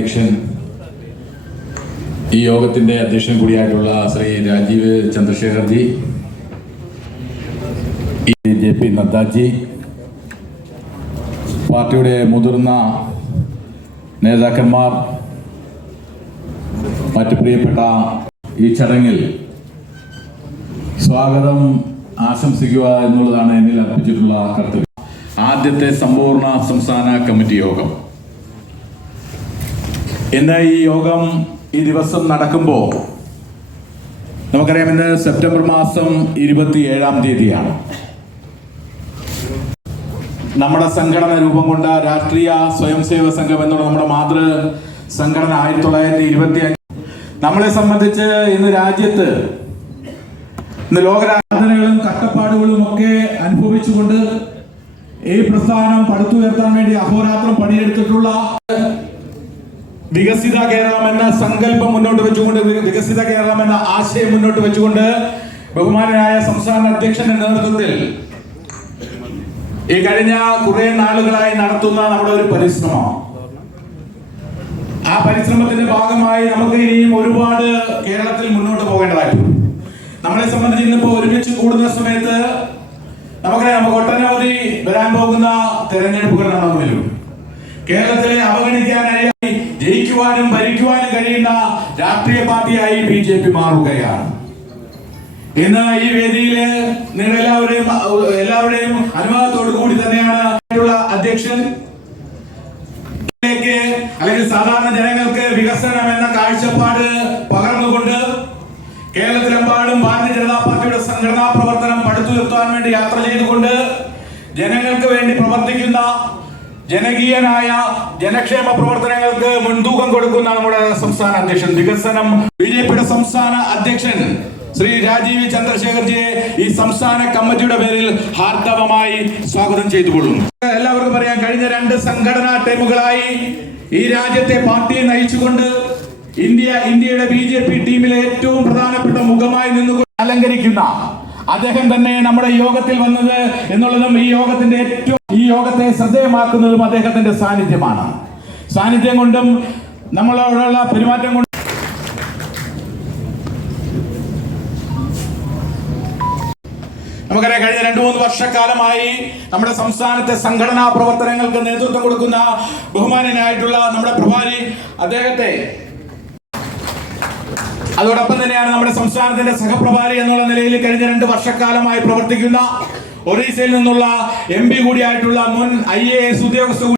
അധ്യക്ഷൻ ഈ യോഗത്തിന്റെ അധ്യക്ഷൻ കൂടിയായിട്ടുള്ള ശ്രീ രാജീവ് ചന്ദ്രശേഖർജി, JP നദ്ദാജി, പാർട്ടിയുടെ മുതിർന്ന നേതാക്കന്മാർ, മറ്റു പ്രിയപ്പെട്ട ഈ ചടങ്ങിൽ സ്വാഗതം ആശംസിക്കുക എന്നുള്ളതാണ് എന്നിൽ അർപ്പിച്ചിട്ടുള്ള കർത്തവ്യം. ആദ്യത്തെ സമ്പൂർണ്ണ സംസ്ഥാന കമ്മിറ്റി യോഗം. ഇന്ന് ഈ യോഗം ഈ ദിവസം നടക്കുമ്പോൾ നമുക്കറിയാം, ഇന്ന് സെപ്റ്റംബർ മാസം 27-ാം തീയതിയാണ്. നമ്മുടെ സംഘടന രൂപം കൊണ്ട രാഷ്ട്രീയ സ്വയംസേവക സംഘം എന്നുള്ള നമ്മുടെ മാതൃ സംഘടന 1925. നമ്മളെ സംബന്ധിച്ച് ഇന്ന് രാജ്യത്ത് ഇന്ന് ലോകരാധനകളും കഷ്ടപ്പാടുകളും ഒക്കെ അനുഭവിച്ചുകൊണ്ട് ഈ പ്രസ്ഥാനം പടുത്തുയർത്താൻ വേണ്ടി അഹോരാത്രം പണിയെടുത്തിട്ടുള്ള വികസിത കേരളം എന്ന സങ്കല്പം മുന്നോട്ട് വെച്ചുകൊണ്ട്, വികസിത കേരളം എന്ന ആശയം മുന്നോട്ട് വെച്ചുകൊണ്ട് ബഹുമാനനായ സംസ്ഥാന അധ്യക്ഷന്റെ നേതൃത്വത്തിൽ ഈ കഴിഞ്ഞ കുറെ നാളുകളായി നടത്തുന്ന നമ്മുടെ ഒരു പരിശ്രമം, ആ പരിശ്രമത്തിന്റെ ഭാഗമായി നമുക്ക് ഇനിയും ഒരുപാട് കേരളത്തിൽ മുന്നോട്ട് പോകേണ്ടതായിട്ടുണ്ട്. നമ്മളെ സംബന്ധിച്ച് ഇന്നിപ്പോ ഒരുമിച്ച് കൂടുന്ന സമയത്ത് നമുക്ക് ഒട്ടനവധി വരാൻ പോകുന്ന തെരഞ്ഞെടുപ്പുകൾ നടന്നു. കേരളത്തിലെ അവഗണിക്കാനായി ജയിക്കുവാനും ഭരിക്കുവാനും കഴിയുന്ന രാഷ്ട്രീയ പാർട്ടിയായി BJP മാറുകയാണ്. ഇന്ന് ഈ വേദിയില് നിങ്ങൾ എല്ലാവരുടെയും അനുവാദത്തോടു കൂടി തന്നെയാണ് അധ്യക്ഷൻ അല്ലെങ്കിൽ സാധാരണ ജനങ്ങൾക്ക് വികസനം എന്ന കാഴ്ചപ്പാട് പകർന്നുകൊണ്ട് കേരളത്തിലെമ്പാടും ഭാരതീയ ജനതാ പാർട്ടിയുടെ സംഘടനാ പ്രവർത്തനം പടുത്തുയർത്താൻ വേണ്ടി യാത്ര ചെയ്തുകൊണ്ട് ജനങ്ങൾക്ക് വേണ്ടി പ്രവർത്തിക്കുന്ന ജനകീയനായ ജനക്ഷേമ പ്രവർത്തനങ്ങൾക്ക് മുൻതൂക്കം കൊടുക്കുന്ന നമ്മുടെ സംസ്ഥാന അധ്യക്ഷൻ, വികസനം BJPയുടെ സംസ്ഥാന അധ്യക്ഷൻ ശ്രീ രാജീവ് ചന്ദ്രശേഖർജിയെ ഈ സംസ്ഥാന കമ്മിറ്റിയുടെ പേരിൽ ഹാർദവമായി സ്വാഗതം ചെയ്തുകൊള്ളുന്നു. എല്ലാവർക്കും അറിയാം, കഴിഞ്ഞ 2 സംഘടനാ ടീമുകളായി ഈ രാജ്യത്തെ പാർട്ടിയെ നയിച്ചുകൊണ്ട് ഇന്ത്യയുടെ BJP ടീമിലെ ഏറ്റവും പ്രധാനപ്പെട്ട മുഖമായി നിന്നുകൊണ്ട് അലങ്കരിക്കുന്ന അദ്ദേഹം തന്നെ നമ്മുടെ യോഗത്തിൽ വന്നത് എന്നുള്ളതും ഈ യോഗത്തെ ശ്രദ്ധേയമാക്കുന്നതും അദ്ദേഹത്തിന്റെ സാന്നിധ്യമാണ്. സാന്നിധ്യം കൊണ്ടും നമ്മളോടുള്ള പെരുമാറ്റം കൊണ്ടും നമുക്കറിയാം, കഴിഞ്ഞ 2-3 വർഷക്കാലമായി നമ്മുടെ സംസ്ഥാനത്തെ സംഘടനാ പ്രവർത്തനങ്ങൾക്ക് നേതൃത്വം കൊടുക്കുന്ന ബഹുമാനനായിട്ടുള്ള നമ്മുടെ പ്രഭാരി അദ്ദേഹത്തെ, അതോടൊപ്പം തന്നെയാണ് നമ്മുടെ സംസ്ഥാനത്തിന്റെ സഹപ്രഭാരി എന്നുള്ള നിലയിൽ കഴിഞ്ഞ 2 വർഷക്കാലമായി പ്രവർത്തിക്കുന്ന ഒറീസയിൽ നിന്നുള്ള MP കൂടിയായിട്ടുള്ള മുൻ IAS ഉദ്യോഗസ്ഥ